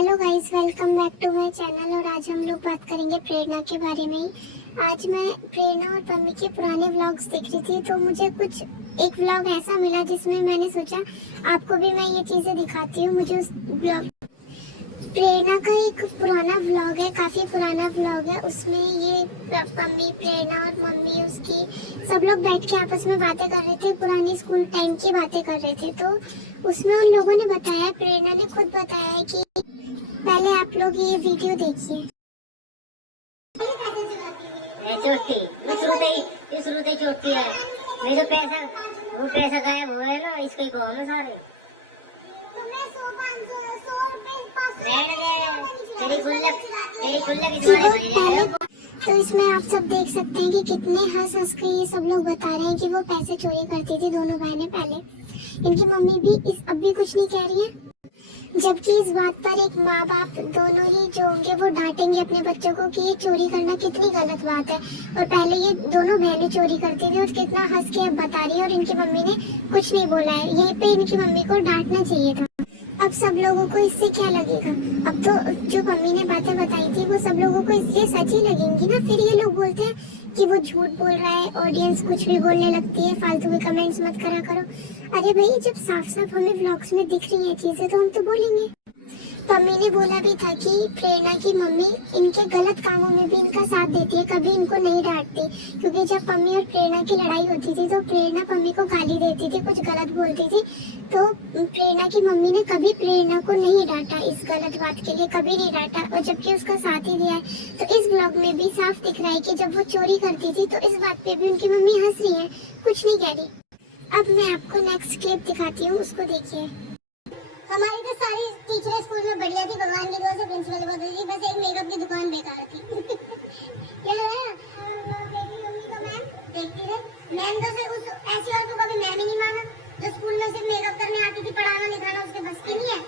Hello guys, welcome back to my channel. और आज हम लोग बात करेंगे प्रेरणा के बारे में ही। आज मैं प्रेरणा और पम्मी के पुराने व्लॉग्स देख रही थी, तो मुझे कुछ एक व्लॉग ऐसा मिला जिसमें मैंने सोचा आपको भी मैं ये चीज़ें दिखाती हूँ। मुझे उस व्लॉग प्रेरणा का एक पुराना व्लॉग है, काफ़ी पुराना व्लॉग है। उसमें ये पम्मी, प्रेरणा और मम्मी उसकी सब लोग बैठ के आपस में बातें कर रहे थे, पुरानी स्कूल टाइम की बातें कर रहे थे। तो उसमें उन लोगों ने बताया, प्रेरणा ने खुद बताया है कि पहले आप लोग ये वीडियो देखिए। चोटी शुरू से चोटी है। मेरे पैसा गायब हुआ है ना, इसके को हम सारे तो इसमें आप सब देख सकते हैं कि कितने हंस हंस के ये सब लोग बता रहे हैं कि वो पैसे चोरी करती थी दोनों बहनें पहले। इनकी मम्मी भी अब भी कुछ नहीं कह रही है, जबकि इस बात पर एक माँ बाप दोनों ही जो होंगे वो डांटेंगे अपने बच्चों को कि ये चोरी करना कितनी गलत बात है। और पहले ये दोनों बहनें चोरी करती थी और कितना हंस के अब बता रही है, और इनकी मम्मी ने कुछ नहीं बोला है। यहीं पे इनकी मम्मी को डांटना चाहिए था। अब सब लोगों को इससे क्या लगेगा? अब तो जो मम्मी ने बातें बताई थी वो सब लोगों को इसलिए सच ही लगेंगी ना। फिर ये लोग बोलते हैं कि वो झूठ बोल रहा है, ऑडियंस कुछ भी बोलने लगती है, फालतू के कमेंट्स मत करा करो। अरे भाई, जब साफ साफ हमें व्लॉग्स में दिख रही है चीजें तो हम तो बोलेंगे। पम्मी ने बोला भी था कि प्रेरणा की मम्मी इनके गलत कामों में भी इनका साथ देती है, कभी इनको नहीं डांटती। क्योंकि जब पम्मी और प्रेरणा की लड़ाई होती थी तो प्रेरणा पम्मी को गाली देती थी, कुछ गलत बोलती थी, तो प्रेरणा की मम्मी ने कभी प्रेरणा को नहीं डांटा इस गलत बात के लिए, कभी नहीं डांटा, और जबकि उसका साथ ही दिया है। तो इस ब्लॉग में भी साफ दिख रहा है कि जब वो चोरी करती थी तो इस बात पे भी उनकी मम्मी हंस रही है, कुछ नहीं कह रही। अब मैं आपको नेक्स्ट क्लिप दिखाती हूँ, उसको देखिए। हमारी तो सारी टीचर स्कूल में बढ़िया थी, भगवान की दुआ से प्रिंसिपल बहुत थी, बस एक मेकअप की दुकान बेकार थी। क्या है मम्मी को मैम देखती है, मैम तो सिर्फ उस ऐसी औरतों को भी मैम ही नहीं माना जो स्कूल में सिर्फ मेकअप करने आती थी, पढ़ाना लिखाना उसके बस की नहीं है।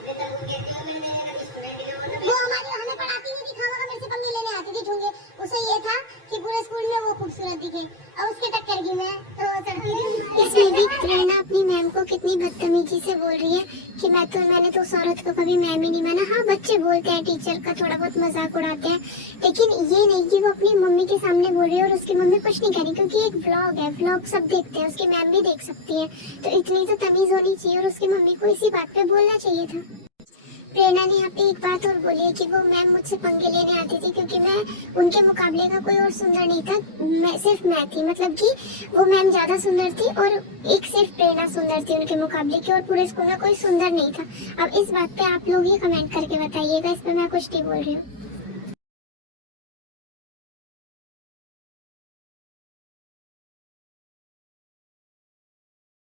वो हमें पढ़ाती नहीं, दिखावा का मेरे से पंगे लेने आती थी ठूंगे। उसे ये था कि पूरे स्कूल में वो खूबसूरत दिखे, और उसके टक्कर की मैं तो चढ़ती थी। इसमें भी प्रेरणा अपनी मैम को कितनी बदतमीजी से बोल रही है कि मैंने तो उस औरत को कभी मैम ही नहीं माना। हाँ, बच्चे बोलते हैं, टीचर का थोड़ा बहुत मजाक उड़ाते हैं, लेकिन ये नहीं कि वो अपनी मम्मी के सामने बोल रही है और उसकी मम्मी कुछ नहीं कह रही। क्योंकि एक व्लॉग है, व्लॉग सब देखते हैं, उसकी मैम भी देख सकती है, तो इतनी तो तमीज होनी चाहिए, और उसकी मम्मी को इसी बात पे बोलना चाहिए था। प्रेरणा ने यहाँ पे एक बात और बोली है कि वो मैम मुझसे पंगे लेने आती थी क्योंकि मैं उनके मुकाबले का कोई और सुंदर नहीं था, सिर्फ मैं थी। मतलब कि वो मैम ज्यादा सुंदर थी और एक सिर्फ प्रेरणा सुंदर थी उनके मुकाबले की, और पूरे स्कूल में कोई सुंदर नहीं था। अब इस बात पे आप लोग ही कमेंट करके बताइएगा, इस पे मैं कुछ नहीं बोल रही हूँ।